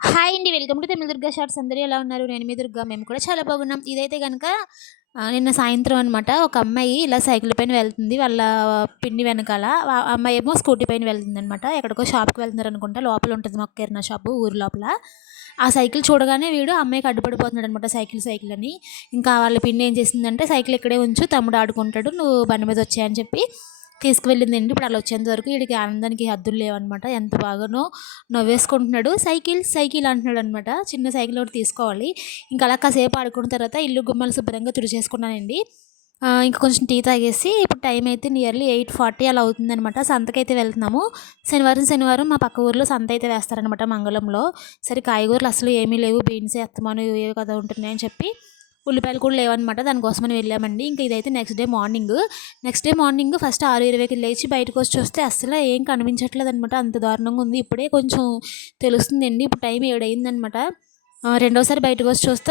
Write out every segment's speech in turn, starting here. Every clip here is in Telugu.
హాయ్ అండి. Welcome to Tamil Durga shorts. అందరూ ఎలా ఉన్నారు? నేను మీ దుర్గా. మేము కూడా చాలా బాగున్నాం. ఇదైతే గనక నిన్న సాయంత్రం అనమాట. ఒక అమ్మాయి ఇలా సైకిల్ పైన వెళ్తుంది. వాళ్ళ పిన్ని వెనకాల. ఆ అమ్మాయి ఏమో స్కూటీ పైన వెళ్తుందనమాట. ఎక్కడికో షాప్‌కి వెళ్తున్నారనుకుంటా. లోపల ఉంటది మాకు కిరాణా షాపు ఊరు లోపల. ఆ సైకిల్ చూడగానే వీడు ఆ అమ్మాయికి అడ్డుపడిపోతున్నాడనమాట సైకిల్ అని. ఇంకా వాళ్ళ పిన్ని ఏం చేసిందంటే, "సైకిల్ ఇక్కడే ఉంచు, తమ్ముడు ఆడుకుంటాడు. నువ్వు బండి మీద వచ్చేయి" అని చెప్పి తీసుకువెళ్ళిందండి. ఇప్పుడు ఆళ్ళు వచ్చేంత వరకు ఈడికి ఆనందానికి హద్దులు లేవనమాట. ఎంత బాగానో నవ్వేసుకుంటున్నాడు. Cycle, cycle అంటున్నాడనమాట. చిన్న సైకిల్ ఒకటి తీసుకోవాలి. ఇంక అలా కాసేపు ఆడుకున్న తర్వాత ఇల్లు గుమ్మాలు శుభ్రంగా తుడిచేసుకున్నానండి. ఇంక కొంచెం టీ తాగేసి ఇప్పుడు టైం అయితే నియర్లీ 8:40 అలా అవుతుందనమాట. సంతకైతే వెళ్తున్నాము. శనివారం మా పక్క ఊర్లో సంత అయితే వేస్తారనమాట మంగళంలో. సరే కాయగూరలు అసలు ఏమీ లేవు. బీన్సే అస్తమాను ఇవే కదా ఉంటున్నాయని చెప్పి ఉల్లిపాయలు కూడా లేవనమాట. దానికోసమని వెళ్ళామండి. ఇంక ఇదైతే నెక్స్ట్ డే మార్నింగ్ ఫస్ట్ 6:20కి లేచి బయటకొచ్చి చూస్తే అస్సలు ఏం కనిపించట్లేదనమాట. అంత దారుణంగా ఉంది. ఇప్పుడే కొంచెం తెలుస్తుందండి. ఇప్పుడు టైం 7 అయిందనమాట. రెండోసారి బయటకొచ్చి చూస్తే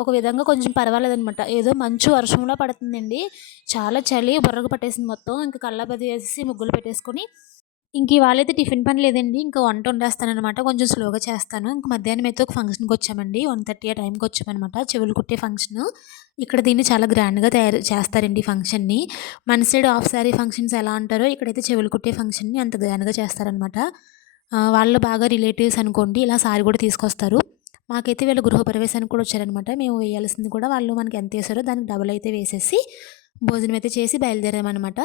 ఒక విధంగా కొంచెం పర్వాలేదనమాట. ఏదో మంచు వర్షంలా పడుతుందండి. చాలా చలి బుర్రకు పట్టేసింది మొత్తం. ఇంక కల్లాపది వేసేసి ముగ్గులు పెట్టేసుకొని ఇంక ఇవాళైతే టిఫిన్ పని లేదండి. ఇంక వంట వండేస్తాననమాట. కొంచెం స్లోగా చేస్తాను. ఇంక మధ్యాహ్నం అయితే ఒక ఫంక్షన్‌కొచ్చామండి. 1:30 ఆ టైంకొచ్చామనమాట. చెవులు కుట్టే ఫంక్షను. ఇక్కడ దీన్ని చాలా గ్రాండ్‌గా తయారు చేస్తారండి ఈ ఫంక్షన్‌ని. మన సైడ్ హాఫ్ సారీ ఫంక్షన్స్ ఎలా అంటారో ఇక్కడైతే చెవులు కుట్టే ఫంక్షన్‌ని అంత గ్రాండ్‌గా చేస్తారనమాట. వాళ్ళు బాగా రిలేటివ్స్ అనుకోండి. ఇలా సారీ కూడా తీసుకొస్తారు. మాకైతే వీళ్ళు గృహప్రవేశానికి కూడా వచ్చారనమాట. మేము వేయాల్సింది కూడా వాళ్ళు మనకి ఎంతేసారో దానికి డబుల్ అయితే వేసేసి భోజనం అయితే చేసి బయలుదేరామనమాట.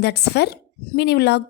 That's for mini vlog.